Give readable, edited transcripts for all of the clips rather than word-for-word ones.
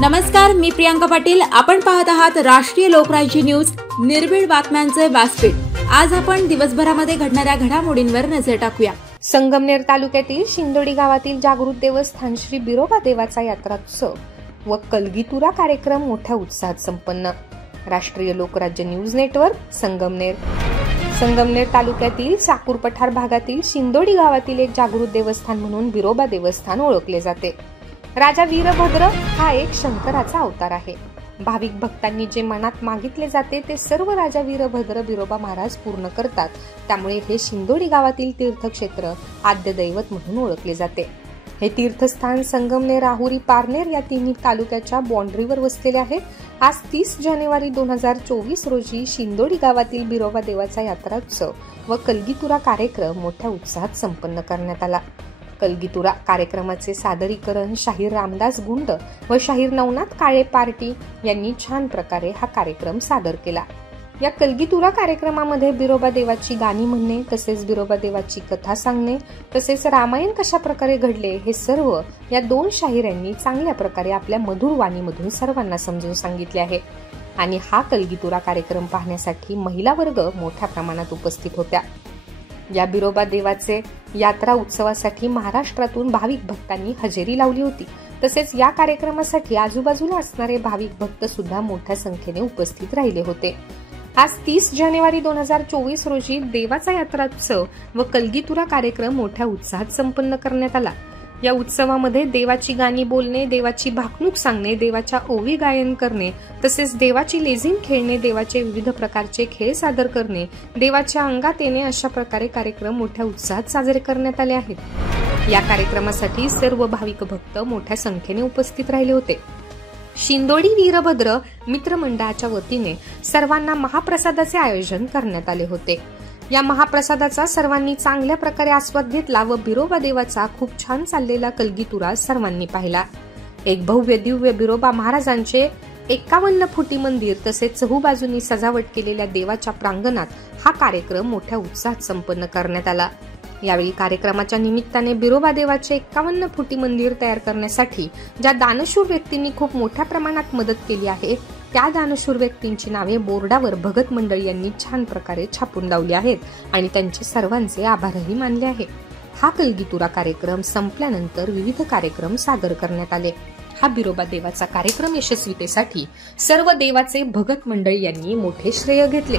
नमस्कार, मी प्रियांका पाटील. आपण पाहत आहात राष्ट्रीय लोकराज्य न्यूज, निर्भीड बातम्यांचे व्यासपीठ. आज आपण दिवसभरामध्ये घडणाऱ्या घडामोडींवर नजर टाकूया. संगमनेर तालुक्यातील शिंदोडी गावातील जागृत देवस्थान श्री बिरोबा देवाचा यात्राोत्सव व कलगीतुरा कार्यक्रम मोठ्या उत्साहात संपन्न. राष्ट्रीय लोकराज्य न्यूज नेटवर्क संगमनेर. संगमनेर तालुक्यातील साकूर पठार भागातील शिंदोडी गावातील एक जागृत देवस्थान म्हणून बिरोबा देवस्थान ओळखले जाते. राजा वीरभद्र हा एक शंकराचा अवतार आहे. भाविक भक्तांनी जे मनात मागितले जाते ते सर्व राजा वीरभद्र बिरोबा महाराज पूर्ण करतात. त्यामुळे हे शिंदोडी गावातील तीर्थक्षेत्र आद्य दैवत म्हणून ओळखले जाते. हे तीर्थस्थान संगमनेर, राहुरी, पारनेर या तिन्ही तालुक्याच्या बाँड्रीवर वसलेले आहे. आज 30 जानेवारी 2024 रोजी शिंदोडी गावातील बिरोबा देवाचा यात्राोत्सव व कलगीतुरा कार्यक्रम मोठ्या उत्साहात संपन्न करण्यात आला. कलगीतुरा कार्यक्रमाचे सादरीकरण शाहीर रामदास गुंड व शाहीर नवनाथ काळे पार्टी यांनी छान प्रकारे हा कार्यक्रम सादर केला. या कलगीतुरा कार्यक्रमामध्ये बिरोबा देवाची गाणी म्हणणे, तसेच बिरोबा देवाची कथा सांगणे, तसेच रामायण कशा प्रकारे घडले हे सर्व या दोन शाहिरांनी चांगल्या प्रकारे आपल्या मधुर वाणीमधून सर्वांना समजून सांगितले आहे. आणि हा कलगीतुरा कार्यक्रम पाहण्यासाठी महिला वर्ग मोठ्या प्रमाणात उपस्थित होत्या. या बिरोबा देवाचे यात्रा उत्सवासाठी महाराष्ट्रातून भाविक भक्तांनी हजेरी लावली होती. तसेच या कार्यक्रमासाठी आजूबाजूला असणारे भाविक भक्त सुद्धा मोठ्या संख्येने उपस्थित राहिले होते. आज 30 जानेवारी 2024 रोजी देवाचा यात्राोत्सव व कलगीतुरा कार्यक्रम मोठ्या उत्साहात संपन्न करण्यात आला. या उत्सवामध्ये देवाची गाणी बोलणे, देवाची भाकणूक सांगणे, देवाच्या ओवी गायन करणे, तसेच देवाची लेझीम खेळणे, देवाचे विविध प्रकारचे खेळ सादर करणे, देवाच्या अंगात येणे अशा प्रकारे कार्यक्रम मोठ्या उत्साहात साजरे करण्यात आले आहेत. या कार्यक्रमासाठी सर्व भाविक भक्त मोठ्या संख्येने उपस्थित राहिले होते. शिंदोडी वीरभद्र मित्रमंडळाच्या वतीने सर्वांना महाप्रसादाचे आयोजन करण्यात आले होते. या महाप्रसादाचा सर्वांनी चांगल्या प्रकारे आस्वाद घेतला व बिरोबा देवाचा खूप छान चाललेला कलगीतुरा सर्वांनी पाहिला. एक भव्य दिव्य बिरोबा महाराजांचे 51 फुटी मंदिर तसेच चहूबाजूंनी सजावट केलेल्या देवाच्या प्रांगणात हा कार्यक्रम मोठ्या उत्साहात संपन्न करण्यात आला. यावेळी कार्यक्रमाच्या निमित्ताने बिरोबा देवाचे 51 फुटी मंदिर तयार करण्यासाठी ज्या दानशूर व्यक्तींनी खूप मोठ्या प्रमाणात मदत केली आहे त्या दानशूर व्यक्तींची नावे बोर्डावर भगत मंडळी यांनी छान प्रकारे छापून लावली आहेत आणि त्यांचे सर्वांचे आभारही मानले आहे. हा कलगीतुरा कार्यक्रम संपल्यानंतर विविध कार्यक्रम सादर करण्यात आले. हा बिरोबा देवाचा कार्यक्रम यशस्वीतेसाठी सर्व देवाचे भगत मंडळी यांनी मोठे श्रेय घेतले.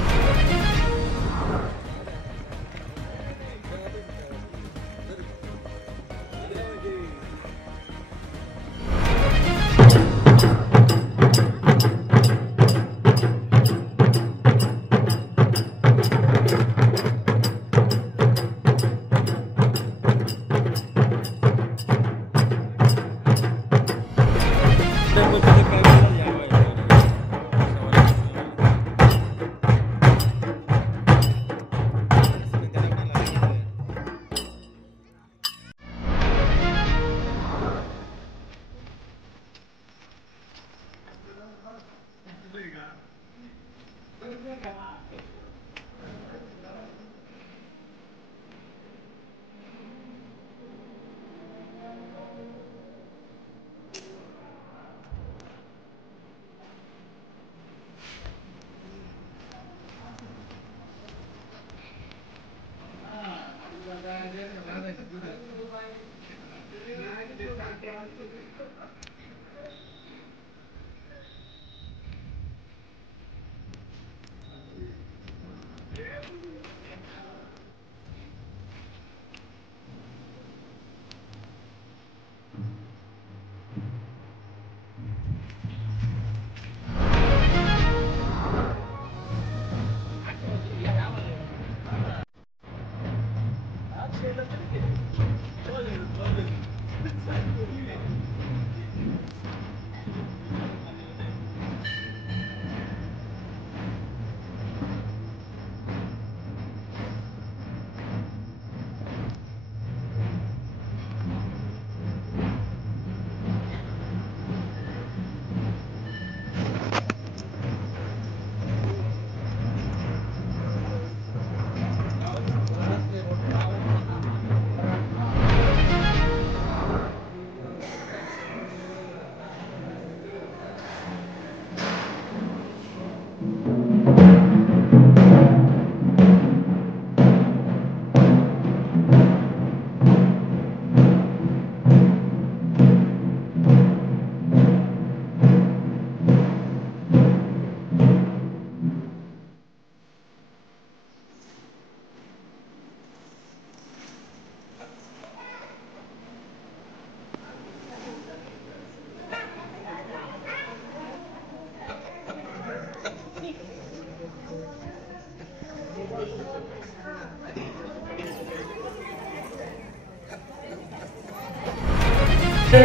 हा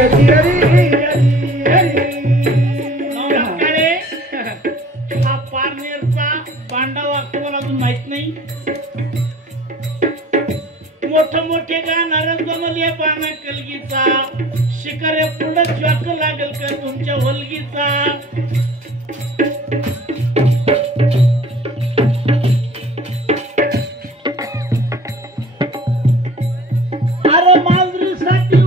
पारनेरचा बांडा वाटतो मला अजून माहित नाही. मोठे गाणार जमले बाणा कलगीचा, शिकाऱ्या पुढं चॉक लागल का तुमच्या वलगीचा. अरे मांजरीसाठी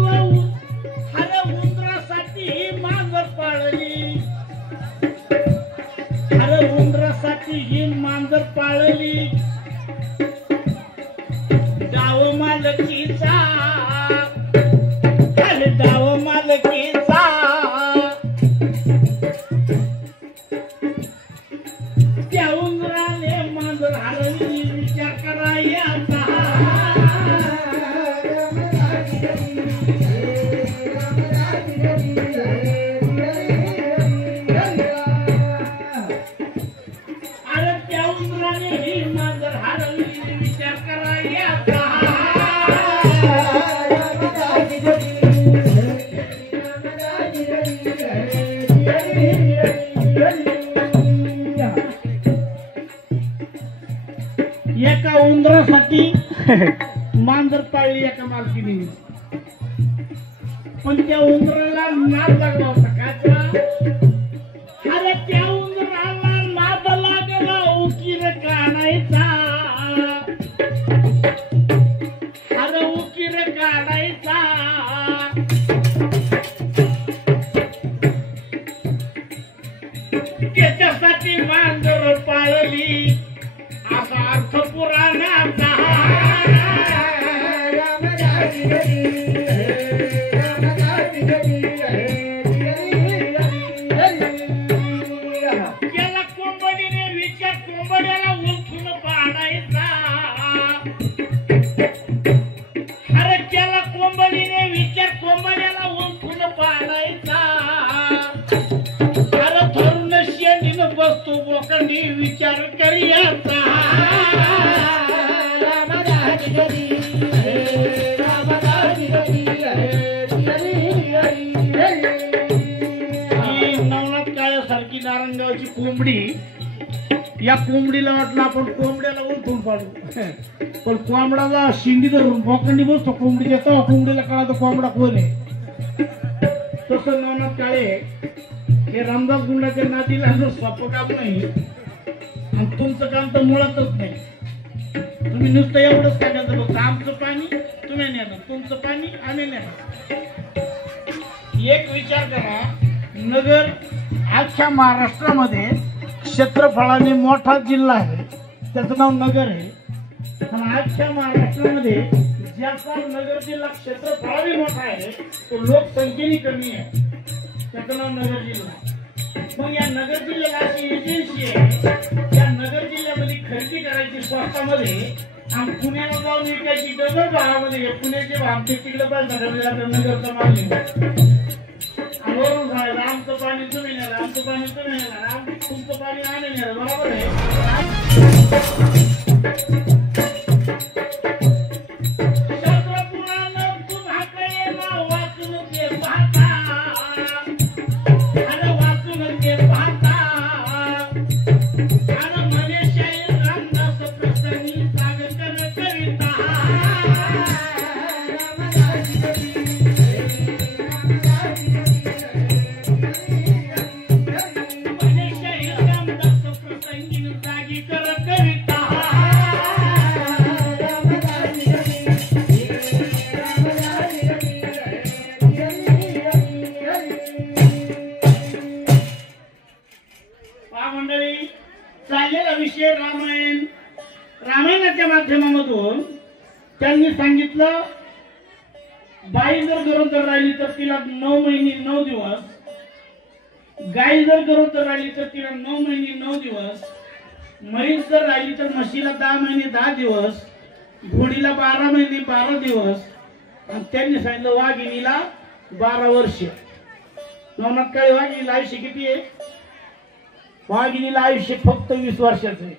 अरे उंदरासाठी ही मांजर पाळली, अरे उंदरासाठी ही मांजर पाळली. डाव मालकीचा, अरे डाव मालकीचा. त्या उंदराने मांजर हरवली, विचार करायचा. अरे त्या उंदराने ही मांजर हरवली, विचार करायचा. एका उंदरासाठी मांजर पाळली एका मालकीने, पण त्या उंदराला नाद लागला होता काचा. अरे त्या उंदराला नाद लागला उकीर काढायचा, अरे उकीर काढायचा. त्याच्यासाठी मांजर पाळली असा अर्थ पुराणाचा. गेला कोंबडीने विचार कोंबड्याला उलथून पाडायचा. अरे केला कोंबडीने विचार कोंबड्याला उलथून पाडायचा. अरे धरून शेंडीनं बसतो बोकंडी विचार करियाचा. नवनाथ काळ्यासारखी नारायणगावची कोंबडी, या कोंबडीला वाटलं आपण कोंबड्याला उलथून पाडू, पण कोंबडाला शिंडी धरून बोकंडी बसतो कोंबडी देतो. कोंबडीला कळा कोंबडा कोण आहे. तसं नवनाथ काळे हे रामदास गुंडाच्या नातीला सोपं काम नाही, आणि तुमचं काम तर मुळातच नाही. तुम्ही नुसतं एवढंच सांगायचं बघ, आमचं पाणी तुम्ही नेणार, तुमचं पाणी आम्ही नेणार. एक विचार करा, नगर अख्ख्या महाराष्ट्रामध्ये क्षेत्रफळाने मोठा जिल्हा आहे, त्याचं नाव नगर आहे. आणि अख्ख्या महाराष्ट्रामध्ये ज्याचा नगर जिल्हा क्षेत्रफळाने मोठा आहे तो लोकसंख्येने कमी आहे, त्याचं नाव नगर जिल्हा. मग या नगर जिल्ह्याला अशी एजन्सी आहे, या नगर जिल्ह्यामध्ये खरेदी करायची स्वस्तामध्ये आणि पुण्याला जाऊन विकायची डबल भावामध्ये. पुण्याचे भाव ते तिकडे पाहिजे नगरचा माल वरून सांगायचं आमचं पाणी तुम्ही नेलं, आमचं पाणी तुम्ही नेलं, तुमचं पाणी आम्ही नेलं. बरोबर आहे. चाललेला विषय रामायण. रामायणाच्या माध्यमामधून त्यांनी सांगितलं बाई जर गरोदर राहिली तर तिला 9 महिने 9 दिवस, गाय जर गरोदर राहिली तर तिला 9 महिने 9 दिवस, म्हैस जर राहिली तर म्हशीला 10 महिने 10 दिवस, घोडीला 12 महिने 12 दिवस, आणि त्यांनी सांगितलं वाघिणीला 12 वर्ष. नवनाथ काळे वाघिणीला आयुष्य किती आहे? वाघिणीला आयुष्य फक्त 20 वर्षाचं आहे.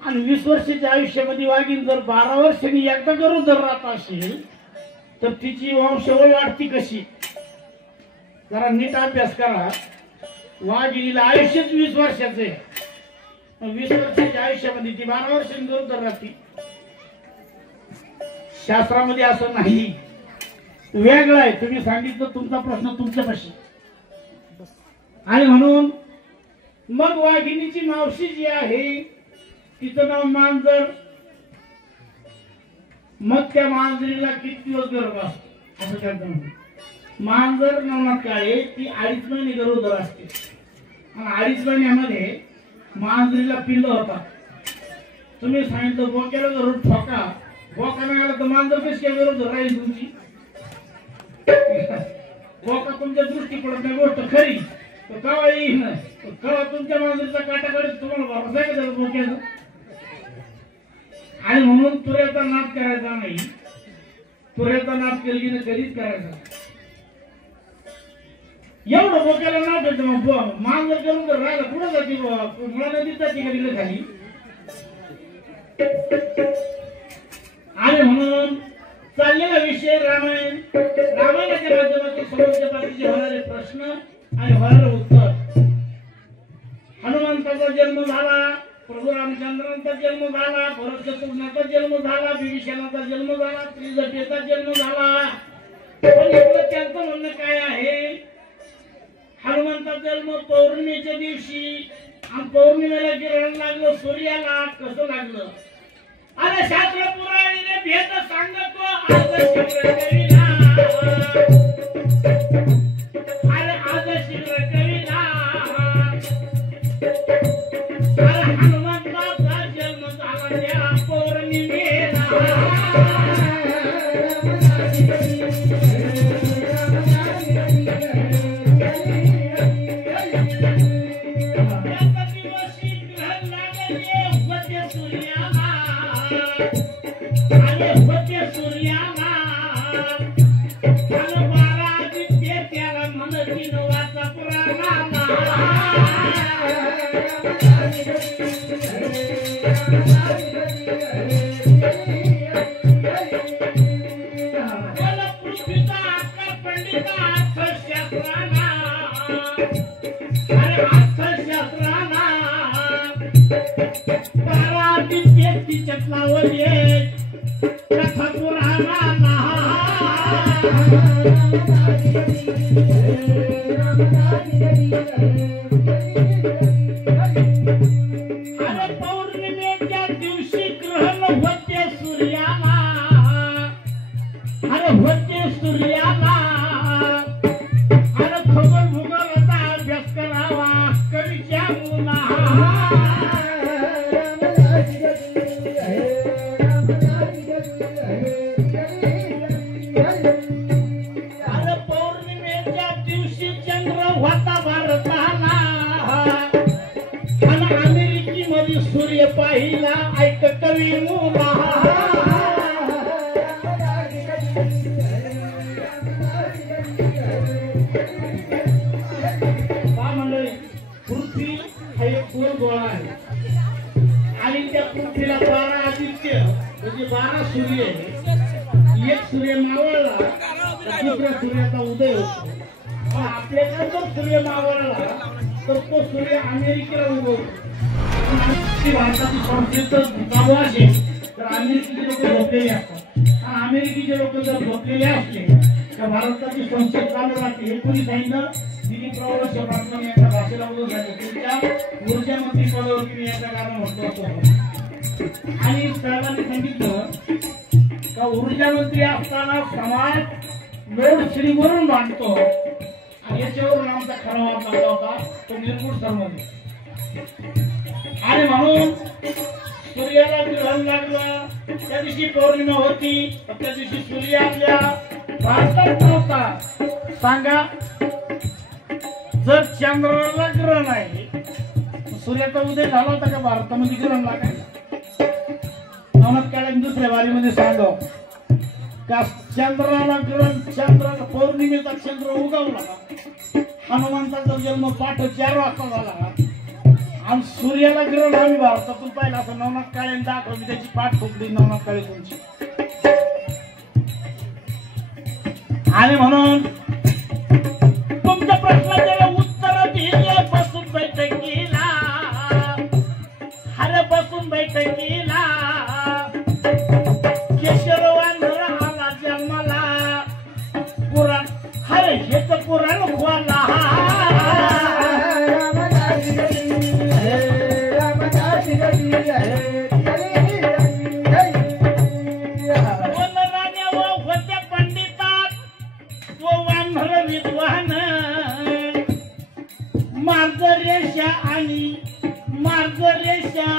आणि 20 वर्षाच्या आयुष्यामध्ये वाघीण जर 12 वर्षांनी एकदा गरोदर राहत असेल तर तिची वंशावळ वाढती कशी, जरा नीट अभ्यास करा. वाघिणीला आयुष्यच 20 वर्षाचं आहे. 20 वर्षाच्या आयुष्यामध्ये ती 12 वर्षांनी गरोदर राहते. शास्त्रामध्ये असं नाही, वेगळं आहे. तुम्ही सांगितलं तुमचा प्रश्न तुमच्यापाशी. आणि म्हणून मग वाघिणीची मावशी जी आहे तिचं नाव मांजर. मग त्या मांजरीला किती दिवस गर्भ असतो असं त्यांचं म्हणणं. मांजर नावात काय ती 2.5 महिने गरोदर असते. आणि 2.5 महिन्यामध्ये मांजरीला पिल्लं होतात. तुम्ही सांगितलं बोक्याला जर ठोका, बोका नाही आला तर मांजर कशी काय गरोदर राहील तुमची. बोका तुमच्या दृष्टी पडत नाही गोष्ट खरी, तर कवा येईल नाही. कवा तुमच्या मांजरीचा काटा काढत तुम्हाला भरोसा आहे का बोक्याचा. आणि म्हणून तुऱ्याचा नाद करायचा नाही. तुऱ्याचा नाद केली कधीच करायचा. एवढं बोक्याला नाव ठेवतो. मग मांजर करून तर राहिला पुढे जाते, मुळा नदीत जाते का तिकडे खाली. आणि म्हणून चाललेला विषय रामायण. रामायणाच्या माध्यमातून समोरच्या बाजूचे होणारे प्रश्न आणि होणारे उत्तर. हनुमंताचा जन्म झाला, प्रभू रामचंद्रांचा जन्म झाला, भरत शत्रुघ्नाचा जन्म झाला, विभीषणाचा जन्म झाला, त्रिजटेचा जन्म झाला. पण एवढं त्यांचं म्हणणं काय आहे, हनुमंताचा जन्म पौर्णिमेच्या दिवशी, आणि पौर्णिमेला ग्रहण लागलं सूर्याला. कसं लागलं? अरे शास्त्र पुराणीने भेद सांगतो आज शिवर कविना. अरे आज शिवर कविना. अरे हनुमंताचा जन्म झाला त्या पौर्णिमेला. अरे पौर्णिमेच्या दिवशी ग्रहण होते सूर्याला. अरे होते सूर्याला. अरे खबर भूगोलाचा अभ्यास करावा कवीच्या मुला. अरे पौर्णिमेच्या दिवशी चंद्र होता भारताला. आणि अमेरिकी मध्ये सूर्य पाहिला ऐक कवी मुला. पृथ्वी हा एक गोल गोळा आहे. आणि त्या पृथ्वीला 12 आदित्य म्हणजे 12 सूर्य आहे. एक सूर्य मावळला तर दुसऱ्या सूर्याचा उदय होतो. आपल्याकडे जर सूर्य मावळला तर तो सूर्य अमेरिकेला उगवतो. भारताची संस्कृत चालू असेल तर अमेरिकेचे लोक झोपलेले असतात. आणि अमेरिकेचे लोक जर झोपलेले असले तर भारताची संस्कृत चालू राहते. हे कोणी सांगितलं? दिलीप राव शोभात्मने एका भाषेला उदय झाले. त्यांच्या ऊर्जा मंत्री पदावरती मी याचं कारण म्हटलं होतं. आणि साहेबांनी सांगितलं का ऊर्जा मंत्री असताना समाज लोड श्रीवरून बांधतो. आणि याच्यावरून आमचा खरा वाद लागला होता तो निर्गुण सरमध्ये. आणि म्हणून सूर्याला ग्रहण लागलं त्या दिवशी पौर्णिमा होती. त्या दिवशी सूर्य आपल्या भारतात नव्हता. सांगा जर चंद्राला ग्रहण आहे सूर्याचा उदय झाला होता का भारतामध्ये ग्रहण लागायला? नमस्कार दुसऱ्या वारीमध्ये सांगा का चंद्राला ग्रहण, चंद्राला पौर्णिमेचा चंद्र उगवला. हनुमंताचा जन्म 4:30 वाजता झाला. आणि सूर्याला ग्रहण आम्ही भारतातून पाहिला. असं नवनाथ काळे दाखवली त्याची पाठ फुकली नवनाथ काळे तुमची. आणि म्हणून तुमच्या प्रश्नाचे उत्तर दिले बसून बैठकीला, अरे बसून बैठकीला केशरवांधर आला जन्माला, पुराण अरे हेच पुराण खोला होत्या पंडितात तो वांधर विद्वान, मार्गरेषा आणि मार्गरेषा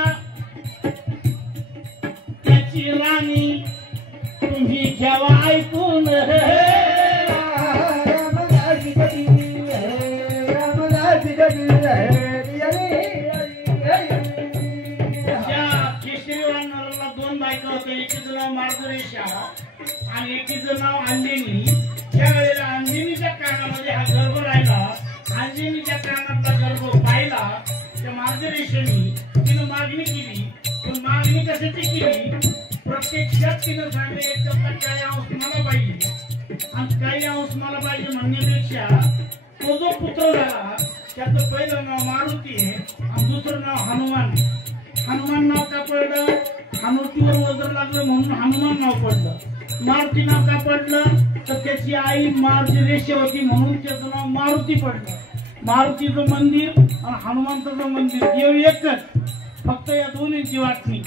त्याची राणी तुम्ही घ्यावा ऐकून, केशरीवानला दोन बायका होत्या, एकीचं नाव मार्गरेषा आणि एकीचं नाव अंजनी. त्या वेळेला अंजनीच्या कानामध्ये हा गर्भ राहिला, अंजनीच्या कानातला गर्भ पाहिला त्या मार्गरेषाने तिनं मागणी केली. पण मागणी कशाची केली? प्रत्यक्षात तिनं सांगले त्याचा काही अंश मला पाहिजे, आणि काही अंश मला पाहिजे म्हणण्यापेक्षा तो जो पुत्र झाला त्याचं पहिलं नाव मारुती आहे आणि दुसरं नाव हनुमान. हनुमान नाव का पडलं? हनुतीवर वजन लागलं म्हणून हनुमान नाव पडलं. मारुती नाव का पडलं? तर त्याची आई मार्गरेषा होती म्हणून त्याचं नाव मारुती पडलं. मारुतीचं मंदिर आणि हनुमंताचं मंदिर देव एकच, फक्त या दोन्हीची वाटणी.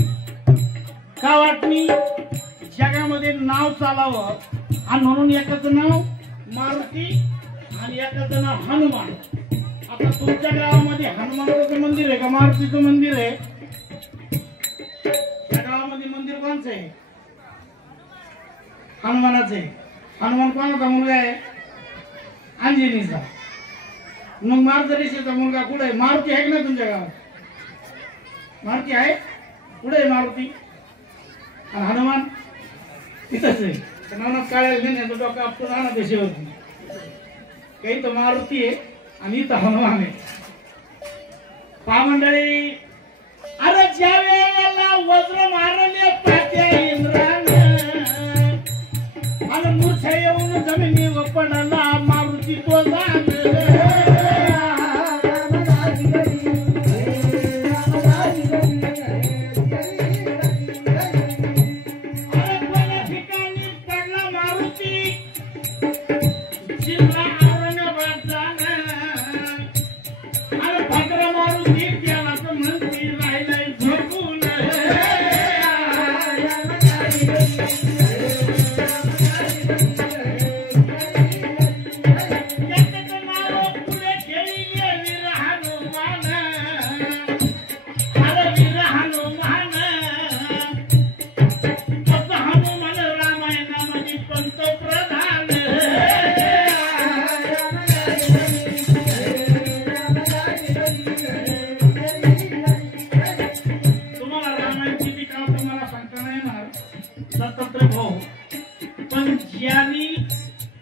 का वाटणी? जगामध्ये नाव चालावं आणि म्हणून एकाचं नाव मारुती आणि एकाचं नाव हनुमान. आता तुमच्या गावामध्ये हनुमानाचं मंदिर आहे का मारुतीचं मंदिर आहे? त्या गावामध्ये मंदिर कोणचं आहे? हनुमानाचं आहे. हनुमान कोणाचा मुलगा आहे? अंजनीचा. मग मार्गरेषेचा मुलगा कुठे आहे? मारुती आहे ना तुमच्या गावात? मारुती आहे? कुठे आहे मारुती? आणि हनुमान तिथंच आहे. नानात काढायला घेण्याचं डोकं आपण आणा देशावरती. काही तर मारुती आहे आणि इथं हनुमान आहे. पहा मंडळी, अरे ज्या वेळेला वज्र मारले पाहत्या इंद्रानं आणि मूर्छा येऊन जमिनीवर पडला मारुती तो जाण. पण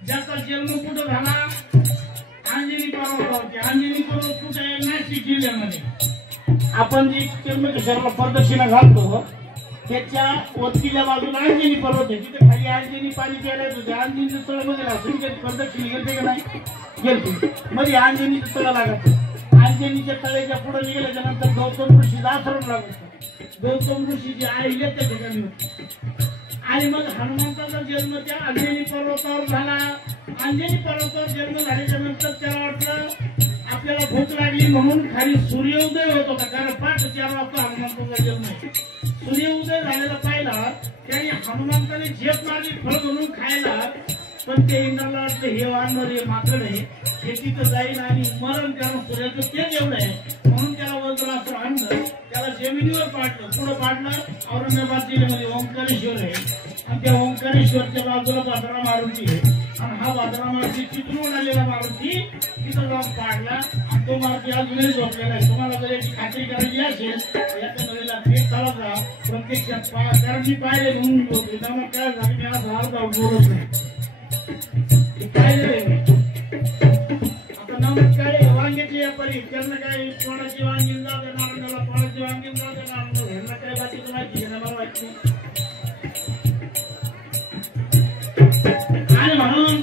ज्याचा जन्म कुठं झाला? अंजनी पर्वतावरती. अंजनी पर्वत कुठे आहे? नाशिक जिल्ह्यामध्ये. आपण जी त्र्यंबकेश्वरला प्रदक्षिणा घालतो त्याच्या वरतीच्या बाजूला अंजनी पर्वत आहे. तिथे खाली अंजनी पाणी प्यायला येत होते. अंजनीचं तळ मध्ये राहतो. तुम्ही प्रदक्षिणा गेलते का नाही? गेलते. मध्ये अंजनीचं तळ लागत. अंजनीच्या तळ्याच्या पुढे निघाल्याच्या नंतर गौतम ऋषीचा आश्रम लागतो. गौतम ऋषीची आई त्या ठिकाणी होती. आणि मग हनुमंताचा जन्म त्या अंजनी पर्वतावर झाला. अंजनी पर्वतावर जन्म झाल्याच्या नंतर त्याला वाटलं आपल्याला भूक लागली म्हणून खाली सूर्योदय होत होता. कारण 5-4 वाजता हनुमंताचा जन्म आहे. सूर्योदय झालेला पाहिला त्याने हनुमंताने झेप मारली फळ म्हणून खायला. पण ते इंद्राला वाटलं हे वानर हे माकड आहे, हे तिथं जाईल आणि मरण. कारण सूर्याचं तेज एवढं आहे म्हणून त्याला वज्रास्त्र आणलं, त्याला जमिनीवर पाडलं. पुढं पाडलं औरंगाबाद जिल्ह्यामध्ये ओंकारेश्वर आहे आणि त्या ओंकारेश्वरच्या बाजूला भाद्रा मारुती आहे. आणि हा भाद्रा मारुती चित्रून आलेला मारुती तिथं जाऊन पाडला. तो मारुती अजूनही झोपलेला आहे. तुम्हाला जर याची खात्री करायची असेल याच्या नदीला भेट चालत राहा प्रत्यक्षात. कारण मी पाहिले म्हणून बोलतो. त्यामुळे काय झालं मी आज अर्धा बोलत नाही. आता नमस्कार वांग्याची व्यापारी त्यांना काय कोणाची वांगी जाऊ देणार, मला कोणाची वांगी जाऊ देणार, ह्यांना काय बाकीचं माहिती आहे मला वाटतं. आणि म्हणून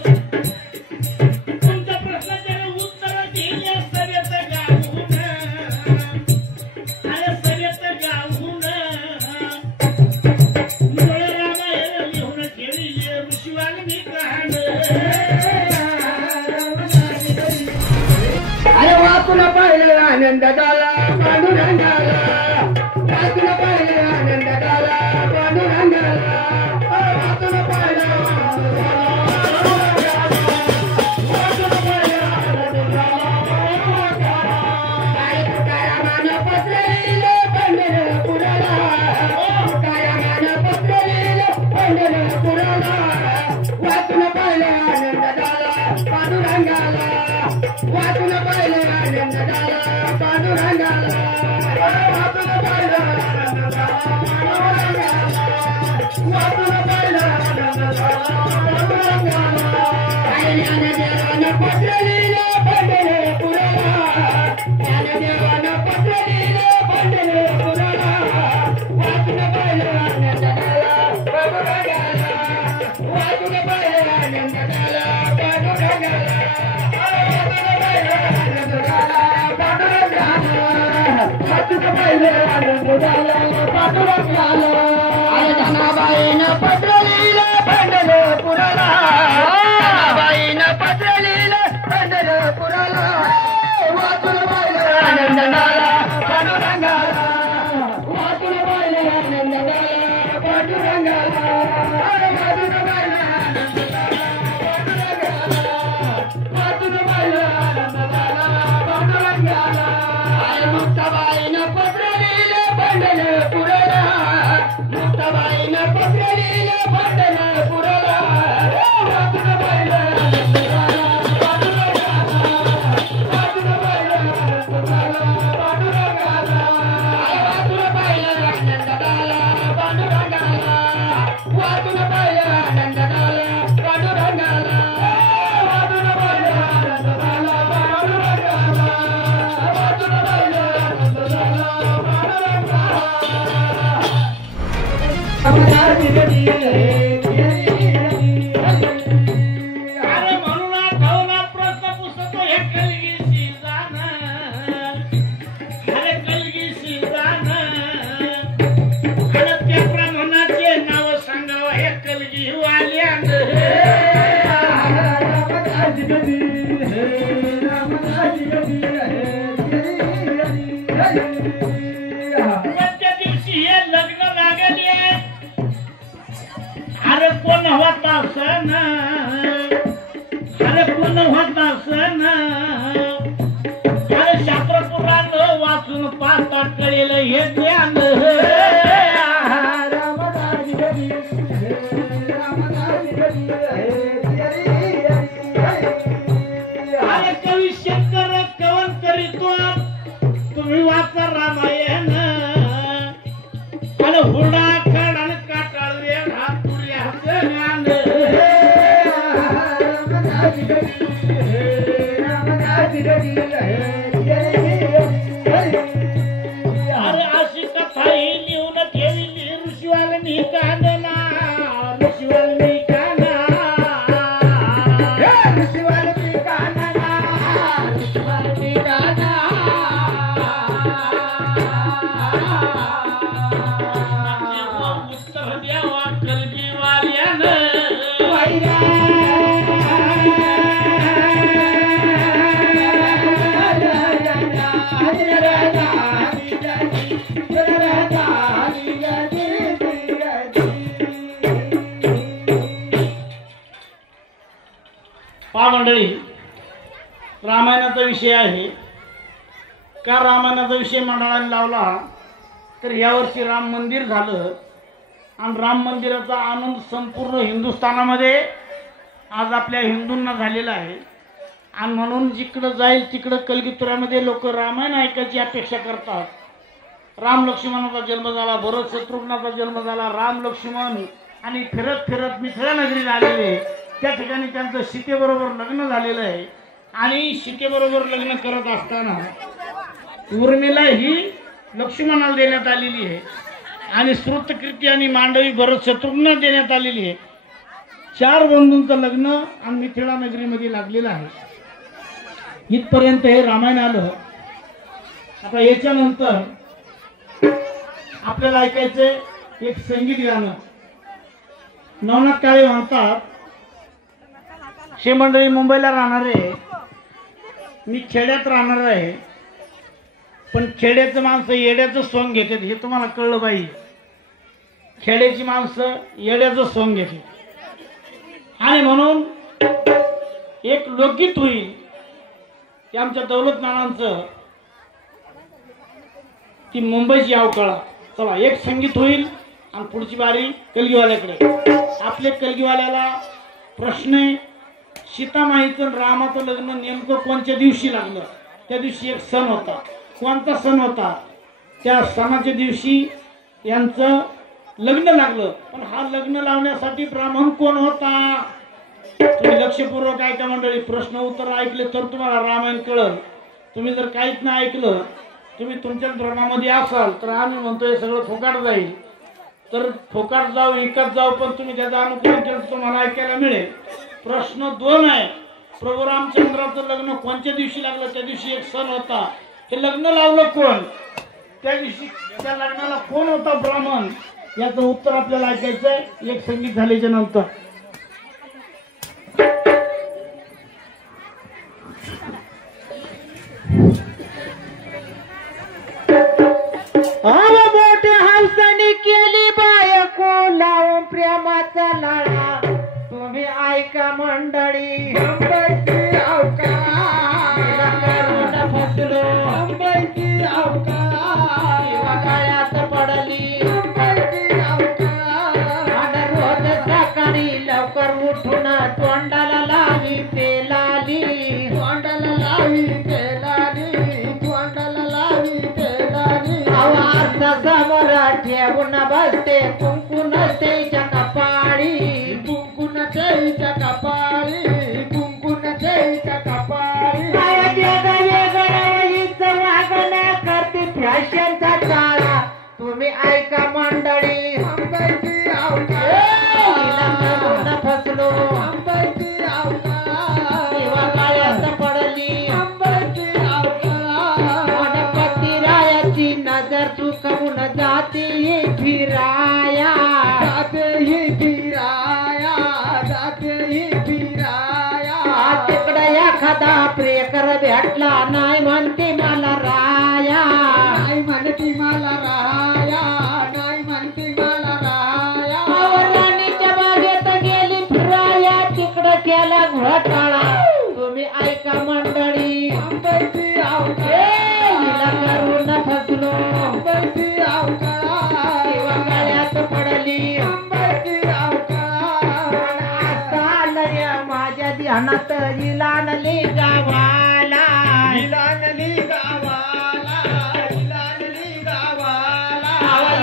आनंद झाला पांडुरंगाला वाचून पाहिलं आनंद झाला पांडुरंगाला वाचून पाहिलं मंडळी, रामायणाचा विषय आहे का रामायणाचा विषय मंडळाने लावला तर यावर्षी राम मंदिर झालं आणि राम मंदिराचा आनंद संपूर्ण हिंदुस्थानामध्ये आज आपल्या हिंदूंना झालेला आहे आणि म्हणून जिकडं जाईल तिकडं कलगीतुऱ्यामध्ये लोक रामायण ऐकायची अपेक्षा करतात. राम लक्ष्मणाचा जन्म झाला, भरत शत्रुघ्नाचा जन्म झाला, राम लक्ष्मण आणि फिरत फिरत मिथिला नगरीला आलेले, त्या ठिकाणी त्यांचं सीतेबरोबर लग्न झालेलं आहे आणि सीतेबरोबर लग्न करत असताना उर्मिला ही लक्ष्मणाला देण्यात आलेली आहे आणि श्रुतकीर्ती आणि मांडवी भरत शत्रुघ्न देण्यात आलेली आहे. 4 बंधूंचं लग्न आणि मिथिला नगरीमध्ये लागलेलं आहे. इथपर्यंत हे रामायण आलं. आता याच्यानंतर आपल्याला ऐकायचं एक संगीत गाणं. नवनाथ काळे म्हणतात, हे मंडळी मुंबईला राहणार आहे, मी खेड्यात राहणार आहे, पण खेड्याचं माणसं येड्याचं सोंग घेतात हे तुम्हाला कळलं पाहिजे. खेड्याची माणसं येड्याचं सोंग घेतात आणि म्हणून एक लोकगीत होईल की आमच्या दौलत नानांचं ती मुंबईची अवकाळा. चला एक संगीत होईल आणि पुढची बारी कलगीवाल्याकडे. आपले कलगीवाल्याला प्रश्न आहे, सीतामाईचं रामाचं लग्न नेमकं कोणत्या दिवशी लागलं? त्या दिवशी एक सण होता. कोणता सण होता? त्या सणाच्या दिवशी यांचं लग्न लागलं. पण हा लग्न लावण्यासाठी ब्राह्मण कोण होता? तुम्ही लक्षपूर्वक ऐका मंडळी. प्रश्न उत्तर ऐकले तर तुम्हाला रामायण कळलं. तुम्ही जर काहीच नाही ऐकलं, तुम्ही तुमच्या धर्मामध्ये असाल तर आम्ही म्हणतो हे सगळं फुकाट जाईल. तर फुकाट जाऊ विकत जाऊ, पण तुम्ही त्याचं अनुकरण केलं तुम्हाला ऐकायला मिळेल. प्रश्न 2 आहे, प्रभू रामचंद्राचं लग्न कोणत्या दिवशी लागलं? त्या दिवशी एक सण होता. हे लग्न लावलं कोण? त्या दिवशी त्या लग्नाला कोण होता? ब्राह्मण. याचं उत्तर आपल्याला ऐकायचंय एक संगीत झाल्याच्या नंतर. मोठ्या हौसाने केली बायको लावून प्रेमाचा लाडा. तुम्ही ऐका मंडळी, मुंबईची अवकाळा फसलो, मुंबईची अवकाळा गळ्यात पडली, मुंबईची अवकाळा. रोज सकाळी लवकर उठून तोंडाला लावी तेलाली, तोंडाला लावी तेलाली, तोंडाला लावी तेलाली. समोर ठेवून बसते कुंकुन तेच्या कपाळी, कुंकुन तेच्या कपाळी, कुंकुन तेच्या कपाळी. वागणं करते फॅशनचा चाळा. तुम्ही ऐका मंडळी, मुंबईची अवकाळा फसलो, मुंबईची अवकाळा गळ्यात पडली, मुंबईची अवकाळा. पतिरायाची नजर चुकवून जाते फिराया, जाते फिराया, जाते फिराया. तिकडे एखादा प्रियकर भेटला नाही म्हणते मला राया, नाही म्हणते मला राया, नाही म्हणते मला राया. राणीच्या बागेत गेली फिराया, तिकडे केला घोटाळा. तुम्ही ऐका मंडळी, मुंबईची अवकाळा करून फसलो, मुंबईची अवकाळा गळ्यात पडली, मुंबईची अवकाळा. माझ्या ध्यानात इलानली गावाला, इलानली गावाला, इलानली गावाला.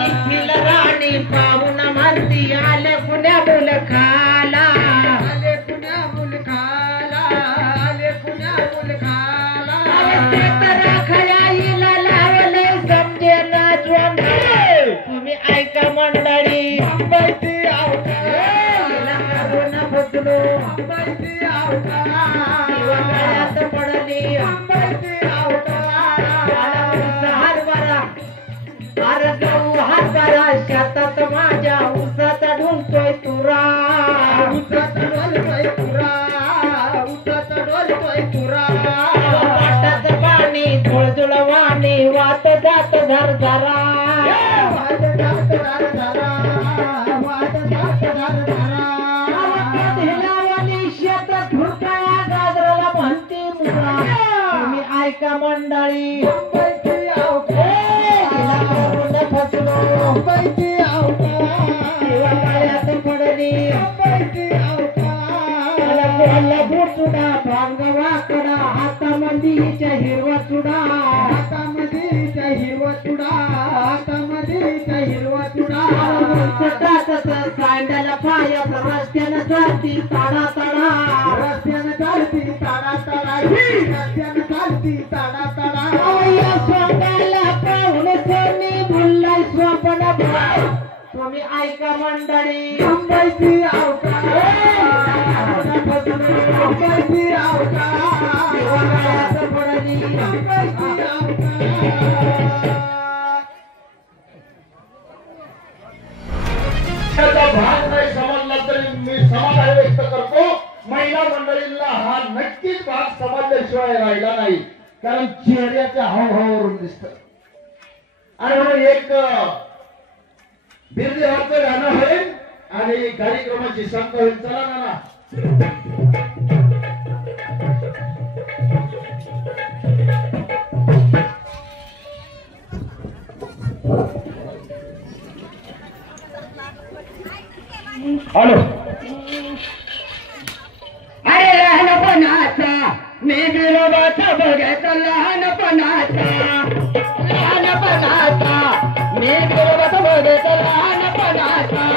इथील राणी पाहून म्हणती आले पुण्या मुलखाला, आले पुण्या मुलखाला, आले पुण्या मुलखाला. खळाईला लावले समजेना जोंड. तुम्ही ऐका मंडळी, मुंबईची अवकाळा करून फसलो, मुंबईची अवकाळा गळ्यात पडली, मुंबईची अवकाळा. हरभरा अरे गहू हरभरा शेतात माझ्या उसात ढोलतोय तुरा, उसात ढोलतोय तुरा, उसात ढोलतोय तुरा. जुळजुळवाणी वाट जात झरझरा, वाट जात झरझरा, वाट जात झरझरा. शेतात हुरकाया गाजराला म्हणते मुरा. तुम्ही ऐका मंडळी, मुंबईची अवकाळा करून फसलो, मुंबईची अवकाळा गळ्यात पडली, मुंबईची अवकाळा. बोलला बुटुडा भांगवाकडा हातामधीच्या हिरवा चुडा, हातामधीच्या हिरवा चुडा, हातामधीच्या हिरवा चुडा. सांडाला पायात रस्त्यानं चालती ताडा ताडा, रस्त्यानं चालती ताडा ताडा, रस्त्यानं चालती ताडा ताडा. स्वप्नाला पाहून कोणी भुललाय स्वप्न. तुम्ही ऐका मंडळी, मुंबईची अवकाळा मुंबईची अवकाळा पडली, मुंबईची भाग नाही समजला तरी मी समाधान व्यक्त करतो. महिला मंडळींना हा नक्कीच भाग समजल्याशिवाय राहिला नाही, कारण चेहऱ्याच्या हावभावावरून दिसतं. आणि म्हणून एक बिरदेवाचं गाणं होईल आणि कार्यक्रमाची सांगता होईल. चला ना हॅलो. अरे लहानपणाचा मी विरोबाचा बघायचा लहानपणाचा मी विरोबाचा बघायचा लहानपणाचा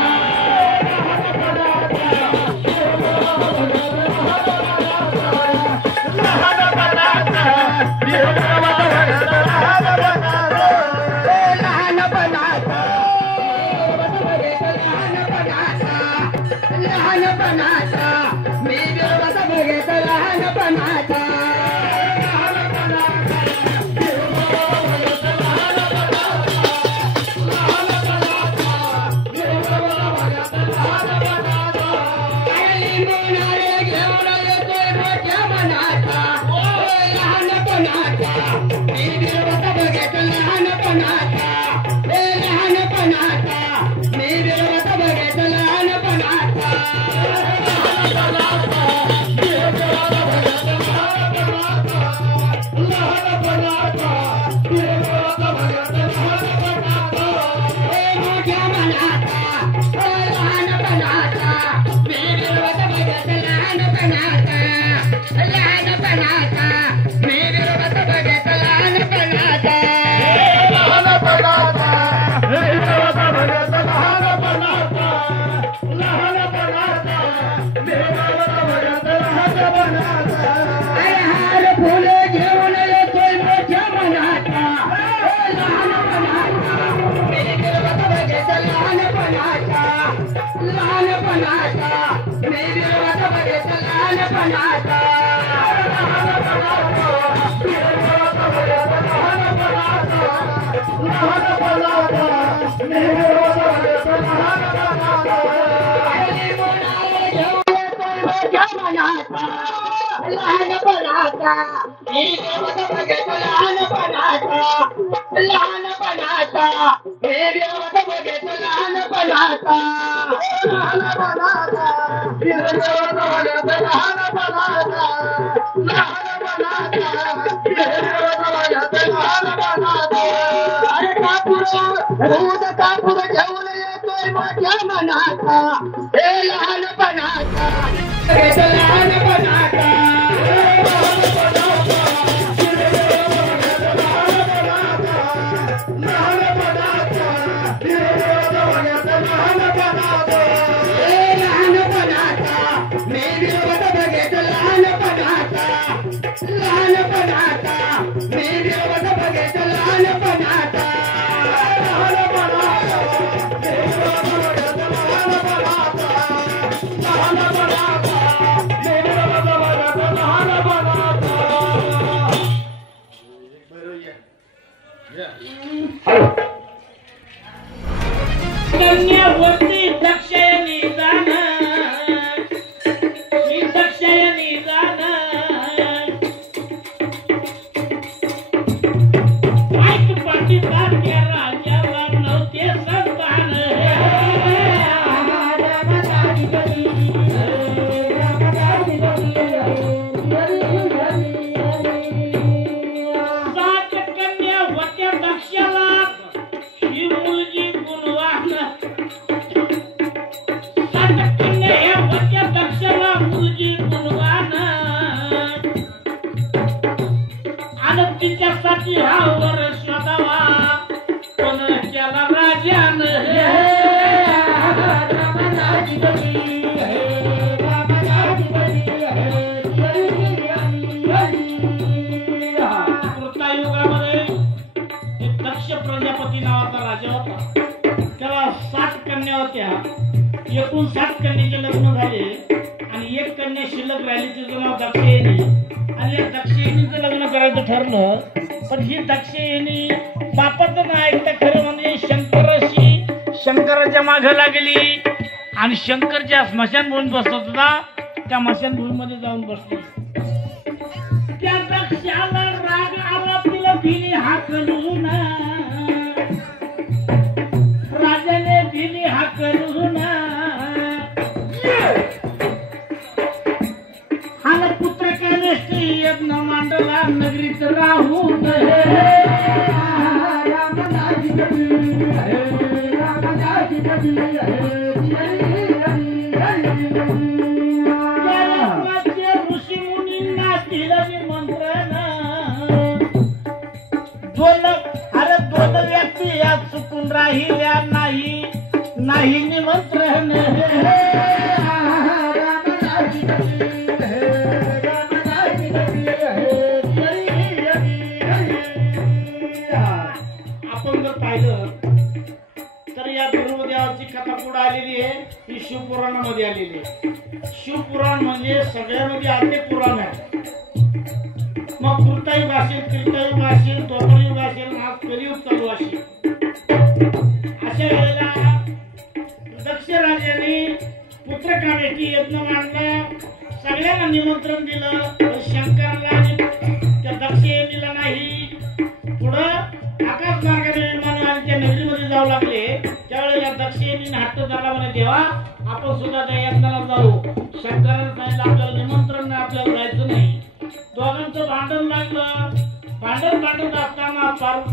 प्रजापती नावाचा राजा होता. त्याला 7 कन्या होत्या. एकूण 7 कन्याचे लग्न झाले आणि एक कन्या शिल्लक राहिली, तिचं नाव दक्षिणी. आणि या दक्षिणीचं लग्न करायचं ठरलं, पण ही दक्षिणी बापाचं नाही ऐकता. खरं म्हणजे शंकराच्या मागे लागली आणि शंकर ज्या स्मशानभूमीत बसत होता त्या स्मशानभूमीमध्ये जाऊन बसली. त्या दक्षाला राग आला, तिला दिली हाकलून. नगरीत राहून ऋषी मुनींना केलं निमंत्रण दोन व्यक्ती या चुकून राहिल्या नाही निमंत्रण आपण जर पाहिलं तर या गुरुदेवाची कथा पुढे आलेली आहे ही शिवपुराणामध्ये आलेली आहे. शिवपुराण म्हणजे सगळ्यामध्ये आद्य पुराण आहे. मग कृतायुग असेल, त्रेतायुग असेल, द्वापरयुग असेल, आज कलियुग चालू असेल. अशा वेळेला दक्ष राजाने पुत्रकामेची यज्ञ मांडला, सगळ्यांना निमंत्रण दिलं. शंकराला त्या दक्ष दिला नाही. पुढं आकाश मार्गाने विमान आणि त्या नगरीमध्ये जाऊ लागले. त्यावेळेला दक्षिणेने हट्ट झाला म्हणे देवा आपण सुद्धा त्या यज्ञाला जाऊ. शंकराने सांगितलं आपल्याला निमंत्रण नाही, आपल्याला जायचं नाही. दोघांचं भांडण लागलं. भांडण असताना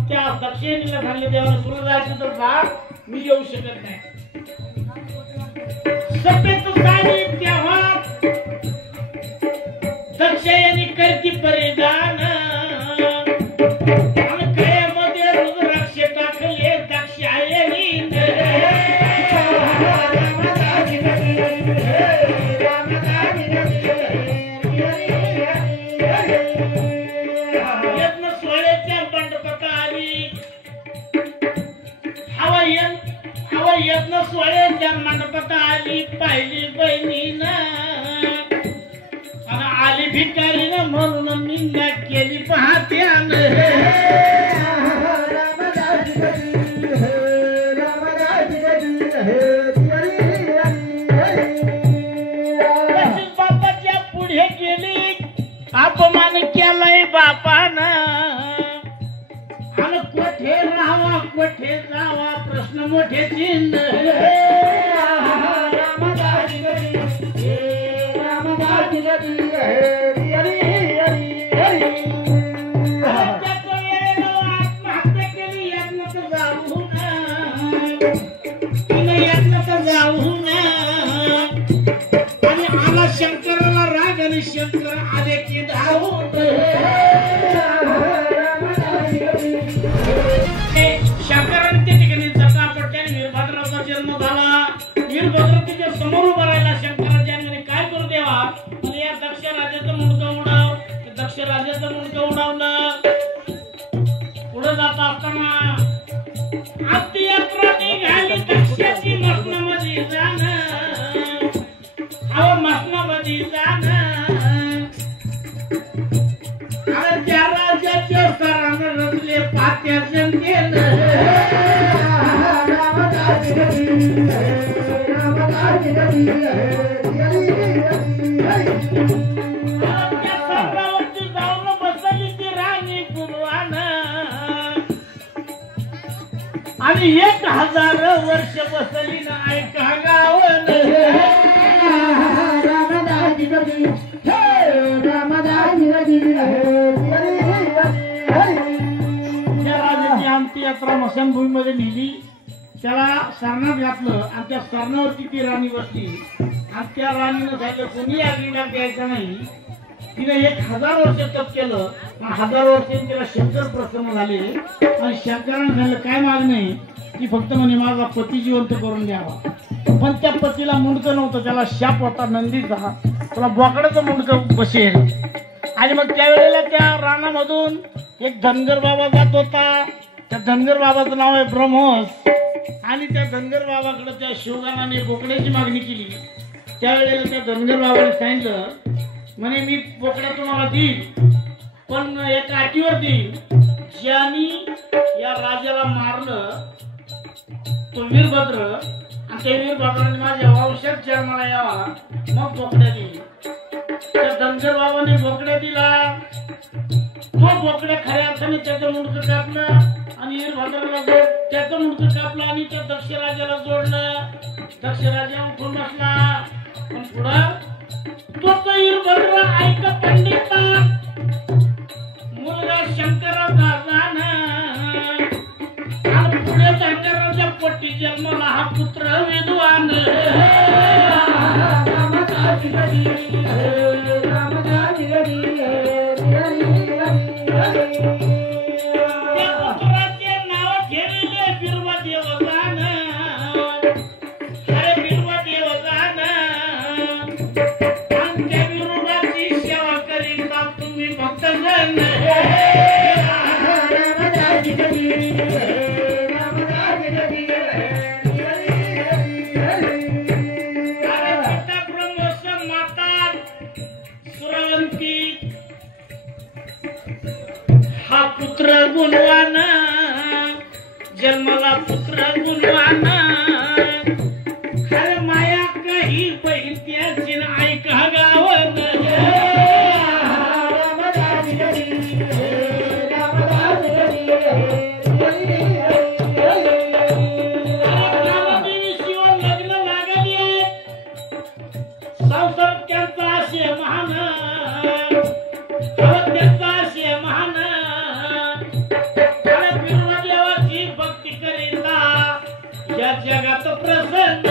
त्या दक्षिणेला सांगले देवाने तुला जायचं तर जा, मी येऊ शकत नाही. सभेत झाली तेव्हा दक्ष यांनी करती परिधान आणि कळ्यामध्ये रुद्राक्ष टाकले दक्ष यांनी. यज्ञ सोहळ्याच्या मंडपात आली. हवा यज्ञ सोहळ्याच्या मंडपात आली. पाहिली बहिणीनं आणि आली भिकारीनं म्हणून निंदा केली पाहत्यानं. बापाच्या पुढे गेली, अपमान केलाय बापानं आणि कोठे राहावा कोठे जावा प्रश्न मोठे चिन्ह. आत्महत्या केली यज्ञात जाऊन आणि आला शंकराला राग आणि शंकर आले की धावून. शंकराने त्या ठिकाणी जटापट्याने वीरभद्राचा जन्म झाला. वीरभद्र तिच्या समोर उभा राहिला. शंकराच्या काय करू देवा आणि या दक्ष राजाचं मुंडकं उडाव. दक्ष राजाचं मुंडकं उडावलं. पुढे जात असताना आपली यात्रा निघाली दक्षाची मसनामध्ये जाणं. मसनामध्ये जाणं आणि त्या राजाच्या सरानं रचले पात्याचं केलं. जाऊन बसली ती राणी गुरुवानं आणि 1000 वर्ष बसली ना ऐका गावन. त्या राजाची आमची यात्रा मशानभूमीमध्ये नेली. त्याला सरणात घातलं आणि त्या सरणावरती ती राणी बसली आणि त्या राणीनं सांगितलं कोणी अग्निला द्यायचा नाही. तिने 1000 वर्ष तप केलं. 1000 वर्षांनी तिला शंकर प्रसन्न झाले आणि शंकराने सांगितलं काय माग नाही की फक्त म्हणे माझा पती जिवंत करून द्यावा. पण त्या पतीला मुंडकं नव्हतं. त्याला शाप होता नंदीचा. तुला बोकडाचं मुंडकं बसेल. आणि मग त्यावेळेला त्या रानामधून एक धनगर बाबा जात होता. त्या धनगर बाबाचं नाव आहे ब्रह्मोस. आणि त्या धनगर बाबाकडे त्या शिवगानाने बोकड्याची मागणी केली. त्यावेळेला त्या धनगर बाबाने सांगितलं म्हणे मी बोकडा तुम्हाला देईन पण एका अटीवर देईन. ज्यांनी या राजाला मारलं तो वीरभद्र आणि त्या वीरभद्राने माझ्या वंशात जन्माला यावा मग बोकड्या देईल. त्या धनगर बाबाने बोकड्या दिला. तो बोकड्या खऱ्या अर्थाने त्याचं मुंडकं कापलं आणि वीरभद्राला त्याचं मुंडकं कापलं आणि त्या दक्ष राजाला जोडलं. दक्ष राजा उठून बसला. पण पुढं तो वीरभद्र ऐक पंडिता हा पुत्र गुणवान जन्मला पुत्र गुणवान खरं माया काही पहित्याची ऐका गावन लग्न लागली संसार त्यांचा असे महान त्यांचा असे महान देवाची भक्ती करीता या जगात प्रसन्न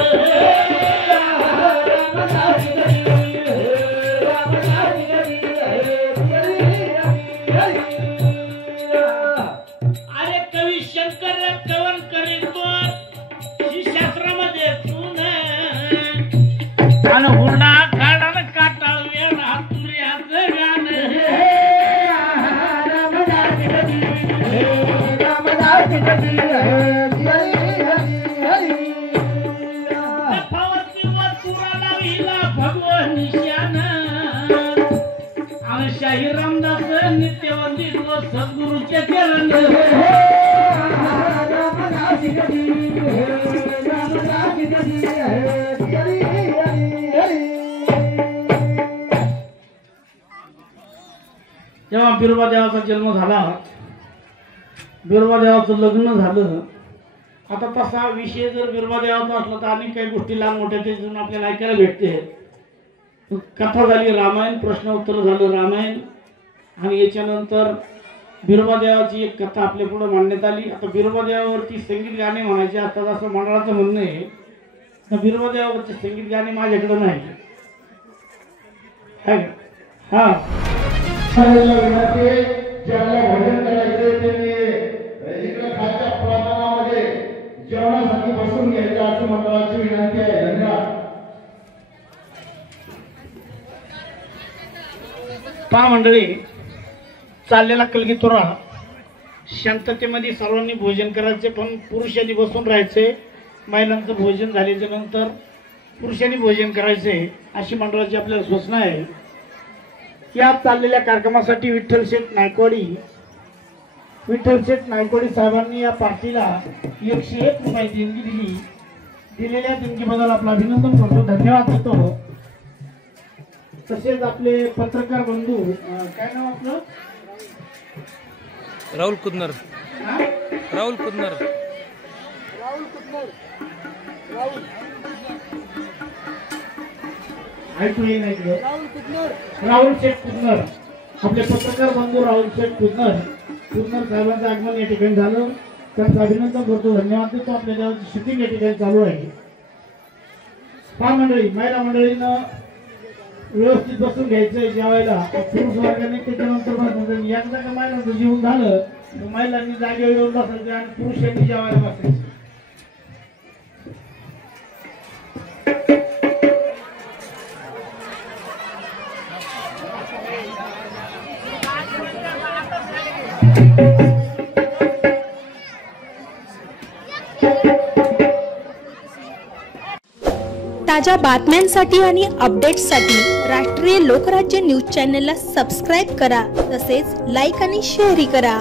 अरे कवी शंकर कवन करीतो शास्त्रामध्ये तून आणि हुंडा काढान काटाळ वेळा तुर्याचं गाणं भगवान निशान शाही रामदास नित्य वंदित सद्गुरूचे चरण जेव्हा बिरोबा देवाचा जन्म झाला बिरोबा देवाचं लग्न झालं आता तसा विषय जर बिरोबा देवाचा असला तर अनेक काही गोष्टी लहान मोठ्या त्याच्यातून आपल्याला ऐकायला भेटते कथा झाली रामायण प्रश्न उत्तर झालं रामायण आणि याच्यानंतर बिरोबा देवाची एक कथा आपल्या पुढे मांडण्यात आली आता बिरोबा देवावरती संगीत गाणे म्हणायचे असतात असं मंडळाचं म्हणणं आहे तर बिरोबा देवावरचे संगीत गाणे माझ्याकडे नाही हा ज्याला भजन करायचे त्यांनी इकडे खालच्या प्रार्थनामध्ये जेवणासाठी बसून घ्यायचं असं मंडळाची विनंती आहे. धन्यवाद. पहा मंडळी चाललेला कलगीतुरा शांततेमध्ये सर्वांनी भोजन करायचे पण पुरुषांनी बसून राहायचे महिलांचं भोजन झाल्याच्या नंतर पुरुषांनी भोजन करायचे अशी मंडळाची आपल्याला सूचना आहे. या चाललेल्या कार्यक्रमासाठी विठ्ठल शेठ नायकवाडी साहेबांनी या पार्टीला 101 रुपये देणगी दिली. दिलेल्या देणगीबद्दल आपलं अभिनंदन करतो धन्यवाद देतो. तसेच आपले पत्रकार बंधू काय नाव आपलं राहुल कुदनर ऐकू येईल नाही राहुल शेठ कुदनर आपले पत्रकार बंधू राहुल शेठ कुदनर साहेबांचं आगमन या ठिकाणी झालं त्यांचं अभिनंदन करतो धन्यवाद देतो. आपल्या देवाची शूटिंग या ठिकाणी चालू आहे. पहा मंडळी महिला मंडळीनं व्यवस्थित बसून घ्यायचंय जेवायला पुरुष वर्गाने त्याच्यानंतर एकदा का महिलांचं जेवण झालं तर महिलांनी जागेवर येऊन बसायचं आणि पुरुषांनी जेवायला बसायचं. ताज्या बातम्यांसाठी आणि अपडेट्ससाठी राष्ट्रीय लोकराज्य न्यूज चॅनलला सबस्क्राईब करा तसेच लाईक आणि शेअरही करा.